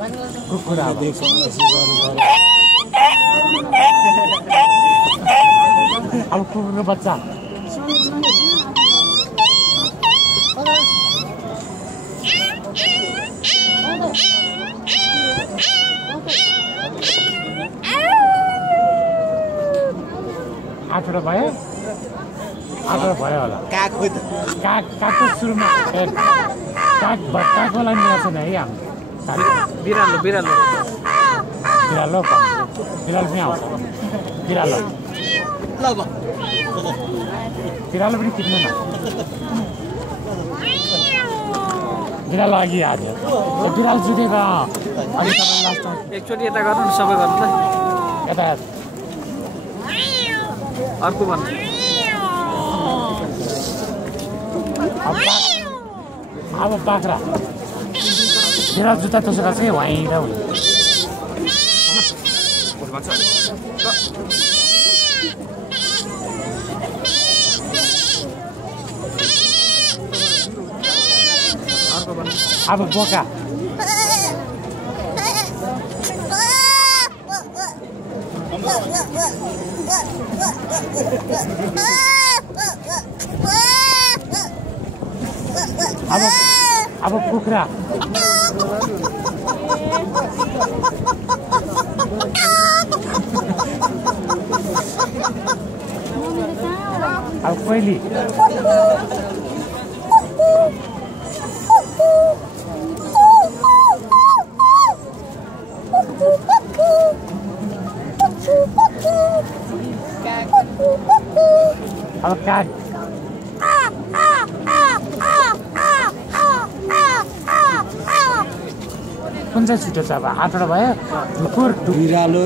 कुकुरा अब कुकुरको बच्चा आठवटा भयो होला काग हो त कागको सुरुमा कागको लागि मिलाएको छैन है हाम्रो बिरालो पनि आउँछ बिरालो पनि किन्नु न बिरालो अघि आज बिरालो जितेर अनि तपाईँ लास्टमा एकचोटि यता गर्नु न सबै गर्नु त यता अर्को भन्नु अब बाख्रा बिरालो जुत्ता तोसेर चाहिँ वाइँदा हुन्छ अब बोका अब कुखुरा अब कोइली अब काग कुन चाहिँ छिटो छ अब 8वटा भयो ढुकुर बिरालो